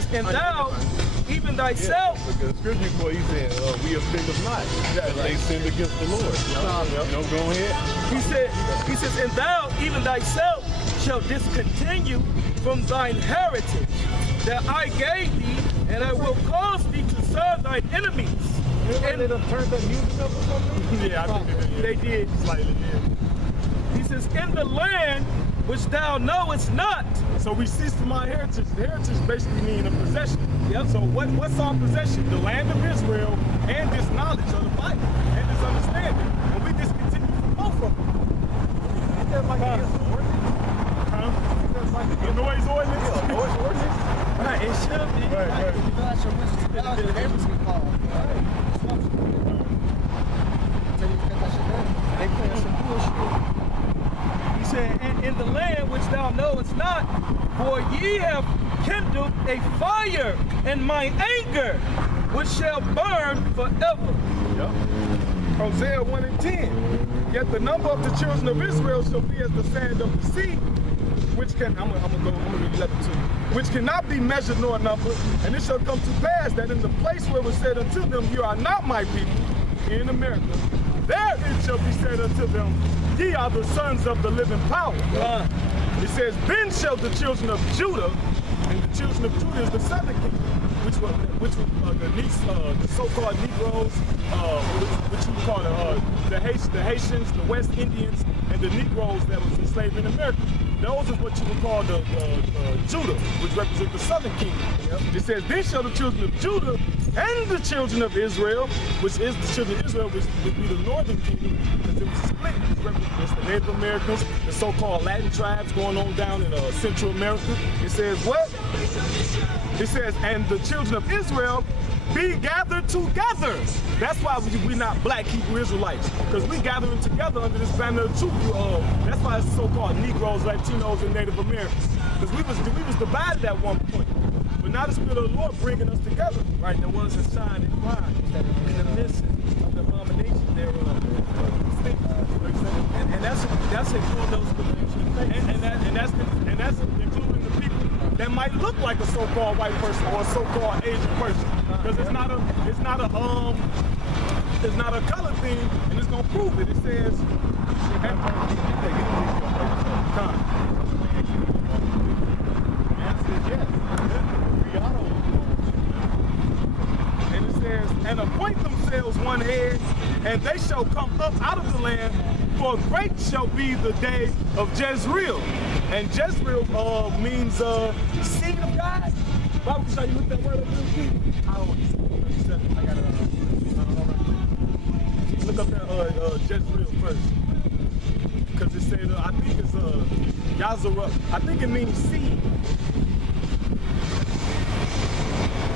says, and thou, even thyself. Yeah, the scripture for he said, we offend not. Yeah, they sinned against the Lord. Go ahead. He says, and thou, even thyself, shall discontinue from thine heritage that I gave thee, and I will cause thee to serve thine enemies. And they done turned that music up or something? Yeah, I think they did. Slightly, yeah. He says, in the land which thou knowest not. So we cease from our heritage. The heritage basically means a possession. Yep. So what's our possession? The land of Israel and this knowledge of the Bible and this understanding. And we discontinue from both of them. Is that like a ordinance? That's like a noise ordinance? Yeah, noise ordinance? Right, it should be. Right. They playing some bullshit. He said, in the land which thou knowest not, for ye have kindled a fire in my anger, which shall burn forever. Yep. Hosea 1 and 10. Yet the number of the children of Israel shall be as the sand of the sea, which can, I'm gonna read 11 too, which cannot be measured nor numbered, and it shall come to pass that in the place where it was said unto them, you are not my people, in America, there it shall be said unto them, ye are the sons of the living power. It says, then shall the children of Judah, and the children of Judah is the southern kingdom, which were the so-called Negroes, which you call the Haitians, the West Indians, and the Negroes that was enslaved in America. Those is what you would call the Judah, which represent the southern kingdom. Yep. It says, then shall the children of Judah and the children of Israel, which is the children of Israel, which would be the northern kingdom, because it was split. It represents the Native Americans, the so-called Latin tribes going on down in Central America. It says what? It says, and the children of Israel be gathered together. That's why we're not black Hebrew Israelites, because we gathering together under this banner of truth. That's why it's so-called Negroes, Latinos, and Native Americans, because we was divided at one point. But now the Spirit of the Lord bringing us together. Right, the ones that shine and grind in the midst of the abomination thereof. And that's including those and that's including the people that might look like a so-called white person or a so-called Asian person, because it's not a color thing, and it's gonna prove it. It says, and it says, and appoint themselves one head, and they shall come up out of the land, for great shall be the day of Jezreel. And Jezreel means seed of God. Bible show you look that word up real quick. I got it. Look up that Jezreel first. Because it said, I think it's Yazarah. I think it means seed.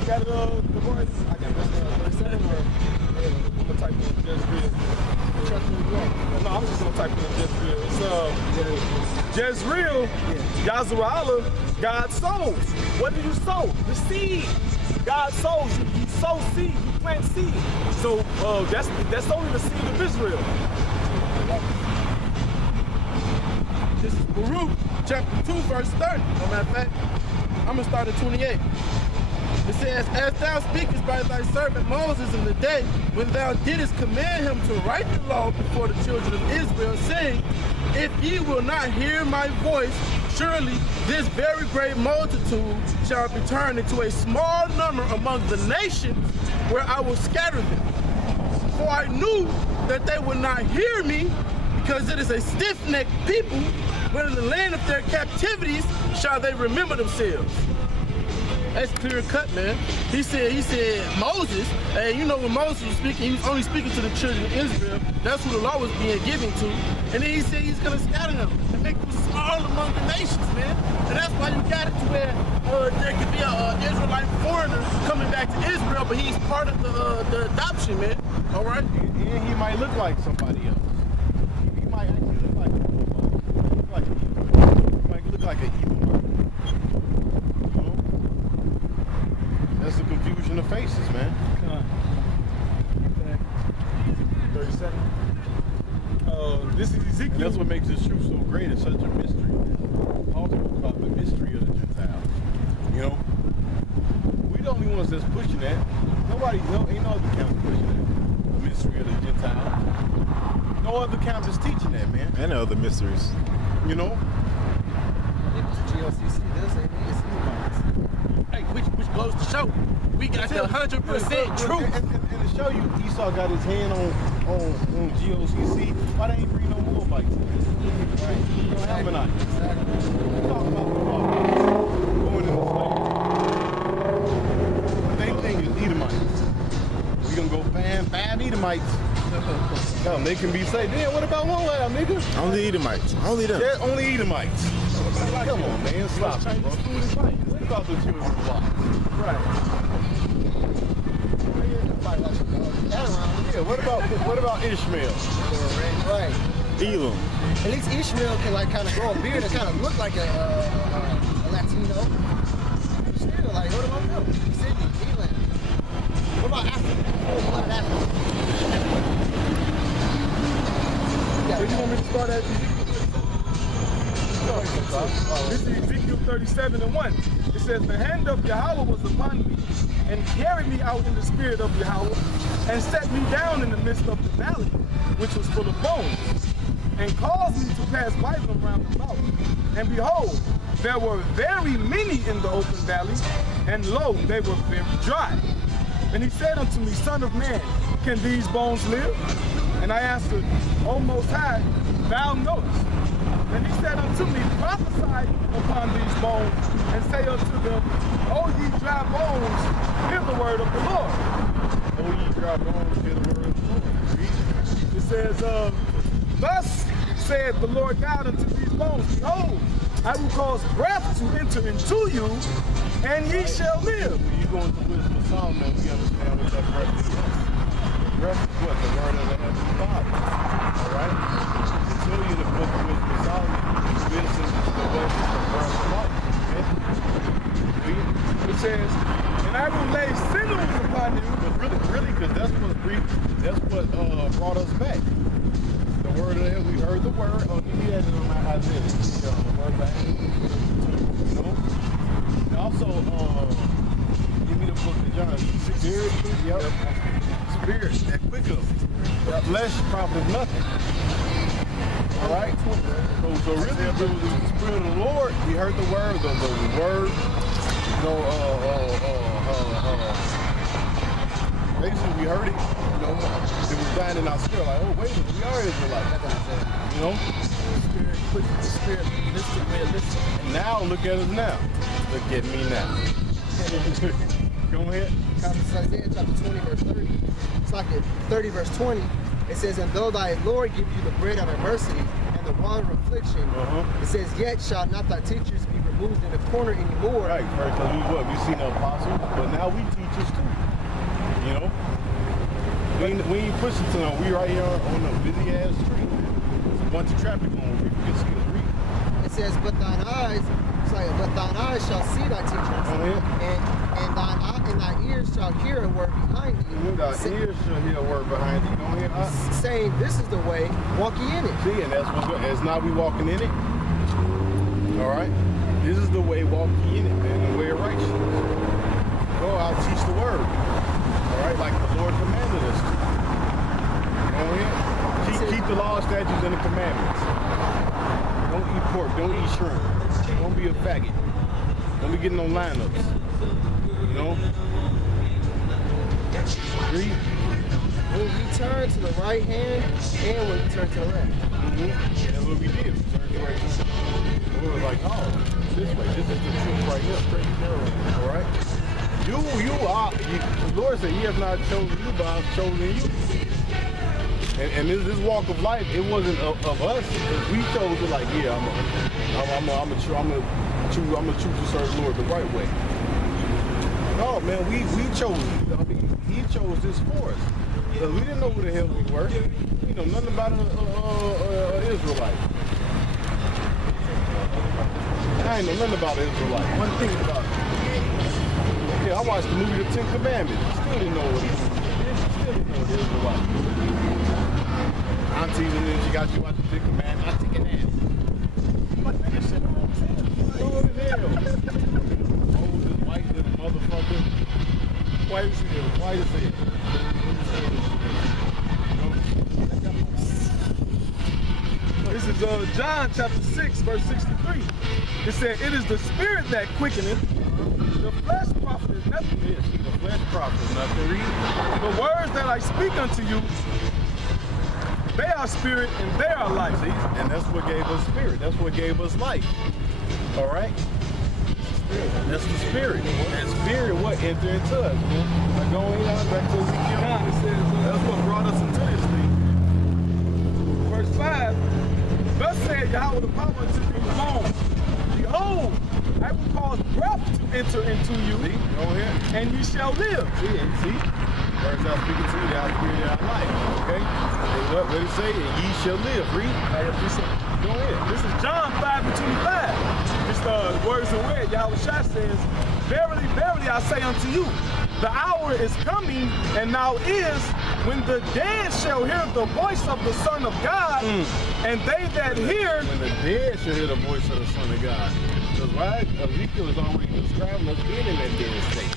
You got it, the word? I got it. I'm gonna type in Jezreel. No, I'm just gonna type in Jezreel. It's Jezreel, Yazarah, God sows. What do you sow? The seed. God sows. You sow seed. You plant seed. So that's only the seed of Israel. This is Baruch, chapter 2, verse 30. No matter of fact, I'm gonna start at 28. It says, as thou speakest by thy servant Moses in the day when thou didst command him to write the law before the children of Israel, saying, if ye will not hear my voice, surely this very great multitude shall be turned into a small number among the nations where I will scatter them. For I knew that they would not hear me, because it is a stiff-necked people, but in the land of their captivities shall they remember themselves. That's clear cut, man. He said Moses, and you know when Moses was speaking, he was only speaking to the children of Israel. That's who the law was being given to. And then he said he's gonna scatter them and make them small among the nations, man. And that's why you got it to where there could be an Israelite foreigner coming back to Israel, but he's part of the adoption, man. All right? And he might look like somebody else. He might actually look like an evil person. That's the confusion of faces, man. 37. This is Ezekiel. And that's what makes this truth so great. It's such a mystery. Paul talks about the mystery of the Gentiles. You know? ones that's pushing that. Ain't no other camp pushing that. The mystery of the Gentiles. No other camp is teaching that, man. And other mysteries. You know? GLCC does say it's Edomites. Hey, which goes to show we got the 100% truth. And to show you, Esau got his hand on GOCC. Why they ain't bring no more bites? Right? You don't have an eye. Exactly. Talk about the law. Going into slavery. But they think it's Edomites. We gonna go bam, Edomites. They can be saved. Then what about one lab, nigga? Only Edomites. Only them. Yeah, only Edomites. Come on, man. Stop it, bro. What about the children of God? Right. Yeah, what about Ishmael? Right. Elam. At least Ishmael can like kind of grow a beard and kind of look like a Latino. Still, like, what about them? Sydney, Elam. What about Africa? Full-blooded Africa. Where you want me to start at? This is Ezekiel 37:1. It says, the hand of Yahweh was upon me, and carried me out in the spirit of Yahweh, and set me down in the midst of the valley, which was full of bones, and caused me to pass by them round about. And behold, there were very many in the open valley, and lo, they were very dry. And he said unto me, Son of man, can these bones live? And I answered, O Most High, thou knowest. And he said unto me, prophesy upon these bones, and say unto them, O ye dry bones, hear the word of the Lord. Oh, ye dry bones, hear the word of the Lord. It says, thus saith the Lord God unto these bones, behold, I will cause breath to enter into you, and ye shall live. When you go into wisdom of Solomon, we understand what that breath is. Breath is what? The word of the Heavenly Father. All right? They tell you in the book of wisdom of Solomon, wisdom is the way to the breath of life. Okay? It says, and I will lay sinews upon you. But really, because that's what brought us back. The word of the we heard the word. Oh, you need that in my Isaiah. The word back. You know? And also, give me the book of John. Spirit. Yep. Spirit. That quick up. The flesh profits nothing. All right. So really, it was the Spirit of the Lord. We heard the word. The word. Basically, we heard it. You know, it was dying in our spirit. Like, oh wait a minute, we are Israelites. You know. Spirit, quick the spirit, listen. And now look at us now. Look at me now. Go ahead. It's Isaiah chapter 20, verse 30. It's like at 30, verse 20. It says, and though thy Lord give you the bread of adversity and the water of affliction, it says, yet shall not thy teachers be removed in the corner anymore. Right, because we seen the apostles, but now we teachers too. You know? We ain't pushing to them. We right here on a busy ass street. There's a bunch of traffic on where you can see us read. It says, but thine eyes, it's like, but thine eyes shall see thy teachers, and thy ears shall hear a word behind thee. Thy ears shall hear a word behind thee. Don't hear us. Saying, this is the way, walk ye in it. See, and that's what's good. It's not we walking in it. All right? This is the way, walk ye in it, man, the way of righteousness. Go out, teach the word. All right, like the Lord commanded us to. Keep the law, statutes, and the commandments. Don't eat pork. Don't eat shrimp. Don't be a faggot. Don't be getting no lineups. You know? Read. When you turn to the right hand and when you turn to the left. That's what we did. We turned to the right hand. We were like, oh, this way. This is the truth right here. Straight and narrow. All right? The Lord said, he has not chosen you, but I've chosen you. And this walk of life, it wasn't of us. We chose it like, yeah, I'm gonna choose to serve the Lord the right way. No, man, we chose it. I mean, he chose this for us. Because we didn't know who the hell we were. We know nothing about an Israelite. I ain't know nothing about an Israelite. One thing about it. Yeah, I watched the movie The Ten Commandments. Still didn't know what he was. Still didn't know what the Israelite. Auntie, and then she got you watch The Ten Commandments. I take an ass. What the shit? What the hell? Moses, white little motherfucker. white as hell. White as hell. This is John chapter 6, verse 63. It said, it is the spirit that quickeneth, the flesh profiteth nothing. Yes, the flesh profits nothing. Read it. The words that I speak unto you, they are spirit and they are life. See? And that's what gave us spirit. That's what gave us life. All right? That's the spirit. And spirit what enter into us. Now go on back to Ezekiel. God, it says, That's what brought us into this thing. verse 5, thus said Yahweh the power unto these bones, behold, I will cause breath to enter into you, See? Go ahead. and ye shall live. See? Words I'm speaking to you, they are spirit, they are life. Okay? And what did it say? And ye shall live. Read. Go ahead. This is John 5 and 25. It's the words of word. Yahweh Shai says, verily, verily, I say unto you, the hour is coming, and now is, when the dead shall hear the voice of the Son of God, and they that hear, When the dead shall hear the voice of the Son of God. Because why? Ezekiel is already describing us being in that dead state.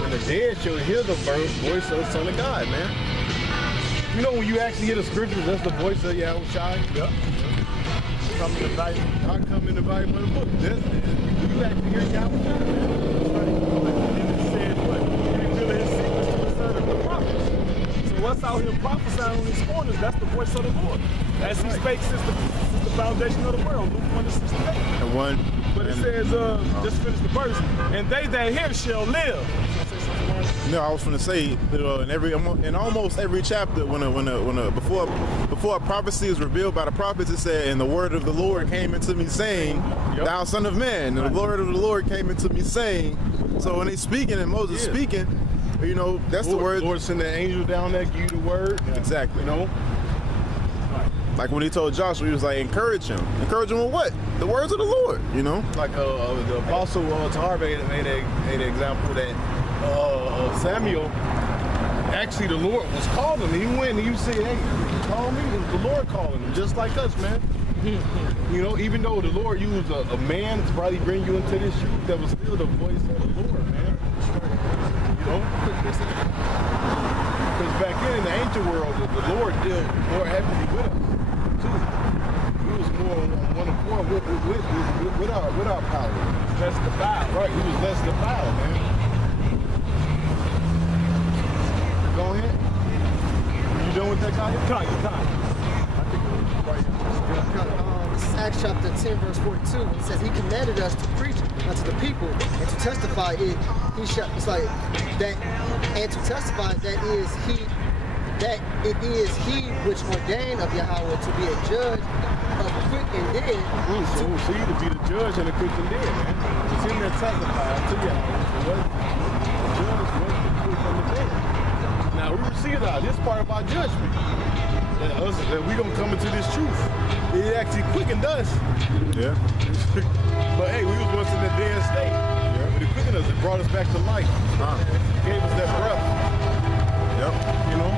When the dead shall hear the voice of the Son of God, man. You know when you actually hear the scriptures, that's the voice of Yahweh Shai? Yep. Come in the Bible. I come in the Bible in the book. That's, you actually hear Yahweh Shai, man. it said, but he revealed his secrets to the son of the prophets. So what's out here prophesying on these corners? That's the voice of the Lord. As he spake since the foundation of the world. Luke 1:68. And one. But it says, just finish the verse, and they that hear shall live. No, I was going to say, in almost every chapter, before a prophecy is revealed by the prophets, it said, and the word of the Lord came into me saying, thou son of man, and the word of the Lord came into me saying. So when he's speaking and Moses speaking, you know, that's the word. Lord send the angel down there, give you the word. Exactly. You know? Like when he told Joshua, he was like, encourage him. Encourage him with what? The words of the Lord, you know? Like the apostle Tahar made an example that Samuel, actually the Lord was calling him. He went and he said, hey, call me. It was the Lord calling him, just like us, man. You know, even though the Lord used a man to probably bring you into this truth, that was still the voice of the Lord, man. You know? Because back then in the ancient world, the Lord dealt more heavily with us, too. He was more on one accord with our power. That's the Bible. Right, he was less than foul, man. Go ahead. You done with that, Kanye? This is Acts chapter 10, verse 42. It says, he commanded us to preach unto the people and to testify it. It's like that, and to testify that it is he which ordained of Yahweh to be a judge of quick and dead. So to be the judge and the quick and dead, man. It's in there testifying to Yahweh. The judge was the quick and the dead. Now we receive this part of our judgment. That we gonna come into this truth. It actually quickened us. Yeah. But hey, we was once in a dead state. Yeah. But it quickened us. It brought us back to life. It gave us that breath. Yep. You know?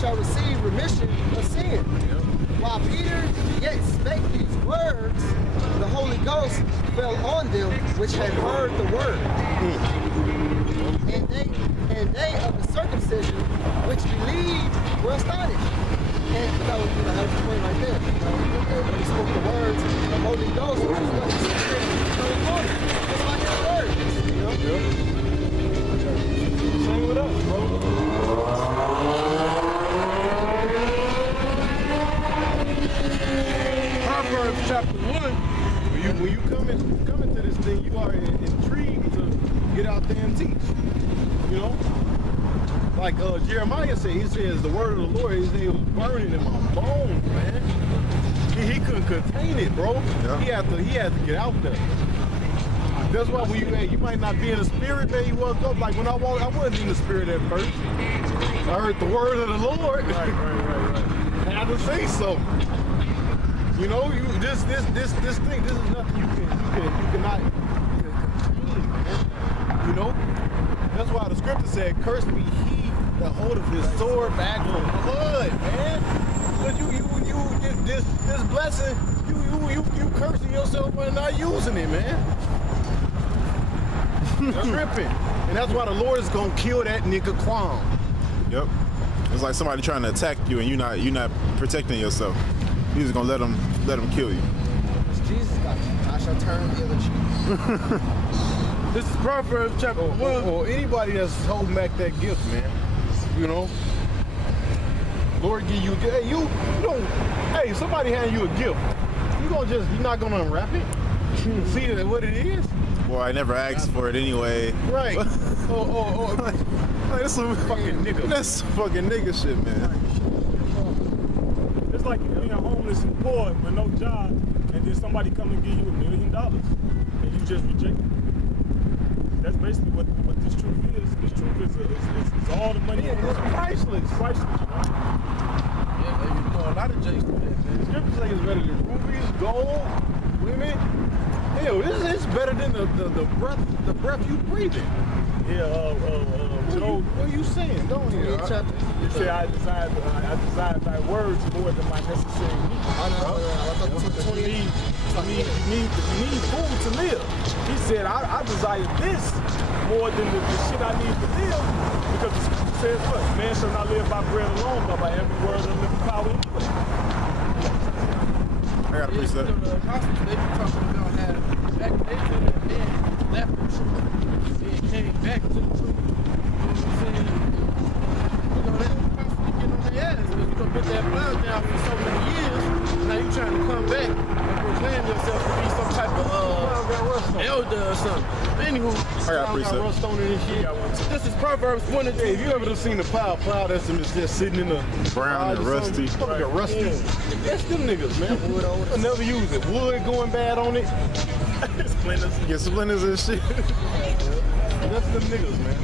shall receive remission of sin. While Peter yet spake these words, the Holy Ghost fell on them which had heard the word. And they of the circumcision which believed were astonished. And that was the point right there. When he spoke the words, the Holy Ghost was what the Spirit fell on him. Just like his words. Sing with us, bro. Proverbs chapter 1. When you come into this thing, you are intrigued to get out there and teach. You know? Like Jeremiah said, he says the word of the Lord, it was burning in my bones, man. He couldn't contain it, bro. Yeah. He had to get out there. That's why when you might not be in the spirit, man, you woke up like when I wasn't in the spirit at first. I heard the word of the Lord. Right. I had to say something. You know, this thing, this is nothing you cannot change, man. You know? That's why the scripture said, "Cursed be he that holdeth his sword back from blood," man. But you this blessing, you cursing yourself by not using it, man. Tripping. And that's why the Lord is gonna kill that nigga Kwam. Yep. It's like somebody trying to attack you and you're not protecting yourself. He's just gonna let them kill you. Jesus got you. I shall turn the other cheek. This is Proverbs chapter 1. Or anybody that's holding back that gift, man. You know? Lord give you, hey, you don't, hey, somebody hand you a gift. You're not gonna unwrap it. See what it is? Well, I never asked for it anyway. Right. Like, that's some fucking nigga. That's some fucking nigga shit, man. It's like you being homeless and poor with no job, and then somebody come and give you $1 million, and you just reject it. That's basically what this truth is. This truth is all the money. Yeah, it's priceless. It's priceless. Yeah, baby, you know a lot of J's to that, man. The scripture say it's better than rubies, gold, women. Hell, this is better than the breath you breathing. Yeah, Job. What are you saying? Don't you? You say I desire thy words more than my necessary need. You need food to live. He said, I desire this more than the shit I need to live. Because the scripture says what? Man shall not live by bread alone, but by every word of the power in the I got a precept. The apostles, they be talking about how back then that man left the truth. Then came back to the truth. You know what I'm saying? You know, that apostles be getting on their ass because you gonna put that blood down for so many years. Now you trying to come back and proclaim yourself to be some type of elder or something. But anywho, I got a precept. Rust on it and shit. this is Proverbs 1 and 2. Hey, if you ever seen the plow that's just sitting in the Brown and rusty. Fucking rusty. That's them niggas, man. I never use it. Wood going bad on it. Splinters. Get splinters and shit. That's them niggas, man.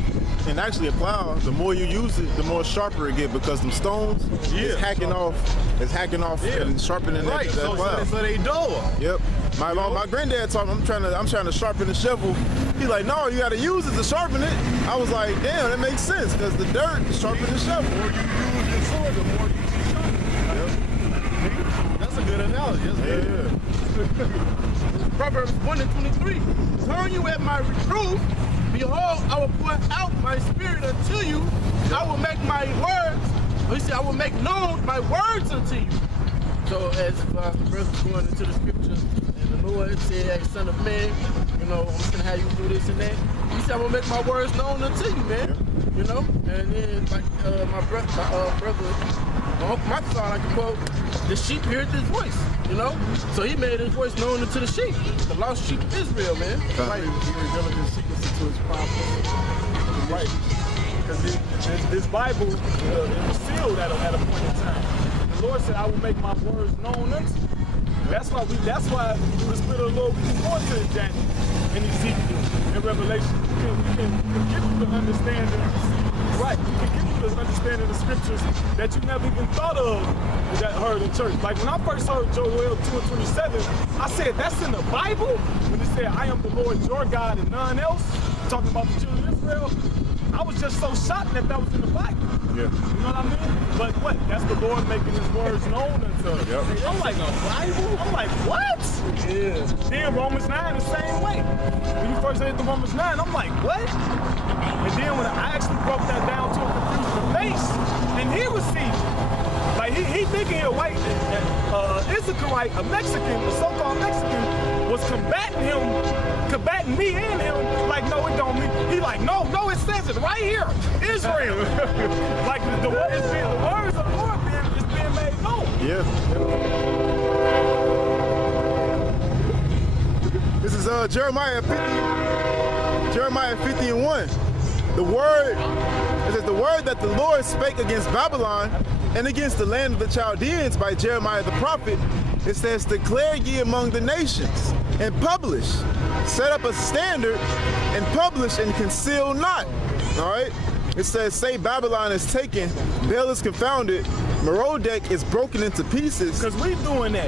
And actually, a plow, the more you use it, the more sharper it get because them stones is hacking off and sharpening Right, that so plow. they dull. Yep. My granddad taught me I'm trying to sharpen the shovel. He's like, no, you gotta use it to sharpen it. I was like, damn, that makes sense because the dirt sharpens the shovel. The more you use your sword, the more you sharpen. That's a good analogy. That's good. Proverbs 1 and 23. Turn you at my reproof. Behold, I will pour out my spirit unto you. I will make my words. He said, I will make known my words unto you. So as the brothers going into the scriptures, and the Lord said, hey, son of man, you know, I'm gonna have you do this and that. He said, I will make my words known unto you, man. You know? And then like my uncle Michael, I can quote, the sheep heard his voice, you know? So he made his voice known unto the sheep, the lost sheep of Israel, man. Right. He revealed his secrets to his prophets. Right. Because this Bible it was sealed at a point in time. The Lord said, I will make my words known unto you. That's why the Spirit of the Lord, we can go into Daniel and Ezekiel and Revelation. We can give you the understanding. Right, we can give you the understanding of the scriptures that you never even thought of that heard in church. Like when I first heard Joel 2:27, I said, that's in the Bible? When it said, I am the Lord your God and none else, talking about the children of Israel, I was just so shocked that was in the Bible. Yeah. You know what I mean? But what? That's the Lord making his words known unto us. Yep. I'm like, a Bible? I'm like, what? Yeah. Then Romans 9 the same way. When you first read the Romans 9, I'm like, what? And then when I actually broke that down to a confused face, and he received it. Like he thinking a white Issacharite, a Mexican, a so-called Mexican, was combating me and him. Like, no, it don't mean. He like, no, it says it right here, Israel. Like the words of the Lord is being made known. Yeah. This is Jeremiah 50 and 1. The word that the Lord spake against Babylon and against the land of the Chaldeans by Jeremiah the prophet. It says, declare ye among the nations and publish. Set up a standard and publish and conceal not. All right. It says, say Babylon is taken, Bel is confounded, Merodach is broken into pieces. Because we doing that.